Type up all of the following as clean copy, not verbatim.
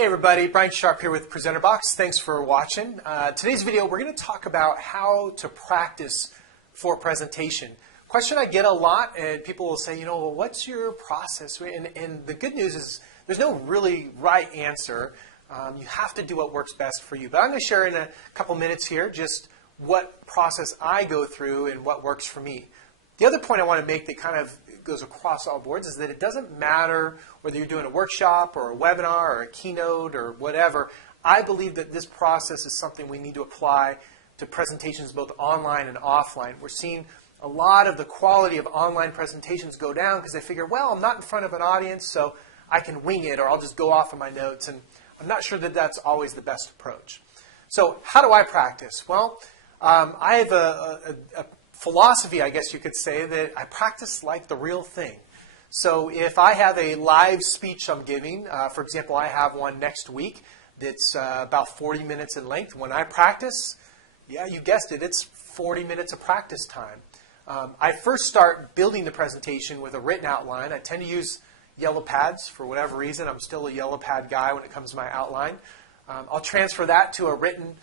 Hey everybody, Brian Sharp here with Presenter Box. Thanks for watching. Today's video, we're going to talk about how to practice for a presentation. Question I get a lot, and people will say, well, what's your process? And the good news is there's no really right answer. You have to do what works best for you. But I'm going to share in a couple minutes here just what process I go through and what works for me. The other point I want to make that kind of goes across all boards is that it doesn't matter whether you're doing a workshop or a webinar or a keynote or whatever. I believe that this process is something we need to apply to presentations both online and offline. We're seeing a lot of the quality of online presentations go down because they figure, well, I'm not in front of an audience, so I can wing it or I'll just go off of my notes. And I'm not sure that that's always the best approach. So how do I practice? Well, I have a philosophy, I guess you could say, that I practice like the real thing. So if I have a live speech I'm giving, for example, I have one next week that's about 40 minutes in length. When I practice, yeah, you guessed it, it's 40 minutes of practice time. I first start building the presentation with a written outline. I tend to use yellow pads for whatever reason. I'm still a yellow pad guy when it comes to my outline. I'll transfer that to a written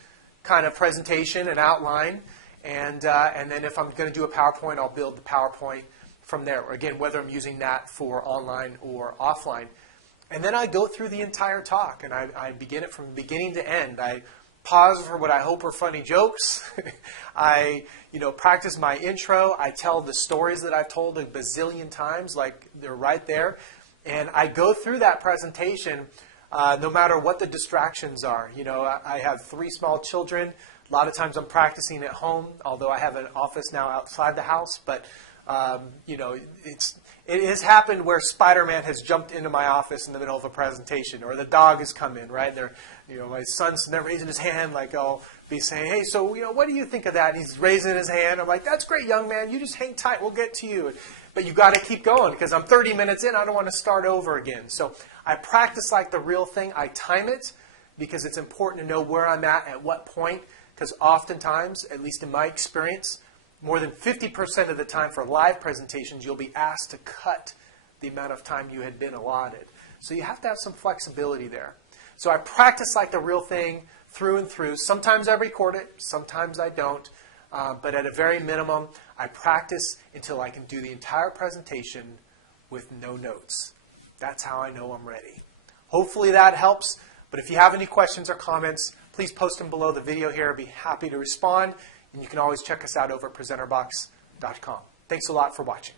kind of presentation, an outline. And then if I'm going to do a PowerPoint, I'll build the PowerPoint from there. Or again, whether I'm using that for online or offline. And then I go through the entire talk, and I begin it from beginning to end. I pause for what I hope are funny jokes. I practice my intro. I tell the stories that I've told a bazillion times, like they're right there. And I go through that presentation no matter what the distractions are. I have 3 small children. A lot of times I'm practicing at home, although I have an office now outside the house. But, it has happened where Spider-Man has jumped into my office in the middle of a presentation, or the dog has come in, right? My son's never raising his hand, like I'll be saying, hey, so, what do you think of that? And he's raising his hand. I'm like, that's great, young man. You just hang tight. We'll get to you. But you got to keep going because I'm 30 minutes in. I don't want to start over again. So I practice like the real thing. I time it because it's important to know where I'm at what point. Because oftentimes, at least in my experience, more than 50% of the time for live presentations, you'll be asked to cut the amount of time you had been allotted. So you have to have some flexibility there. So I practice like the real thing through and through. Sometimes I record it, sometimes I don't. But at a very minimum, I practice until I can do the entire presentation with no notes. That's how I know I'm ready. Hopefully that helps. But if you have any questions or comments, please post them below the video here. I'd be happy to respond. And you can always check us out over at presenterbox.com. Thanks a lot for watching.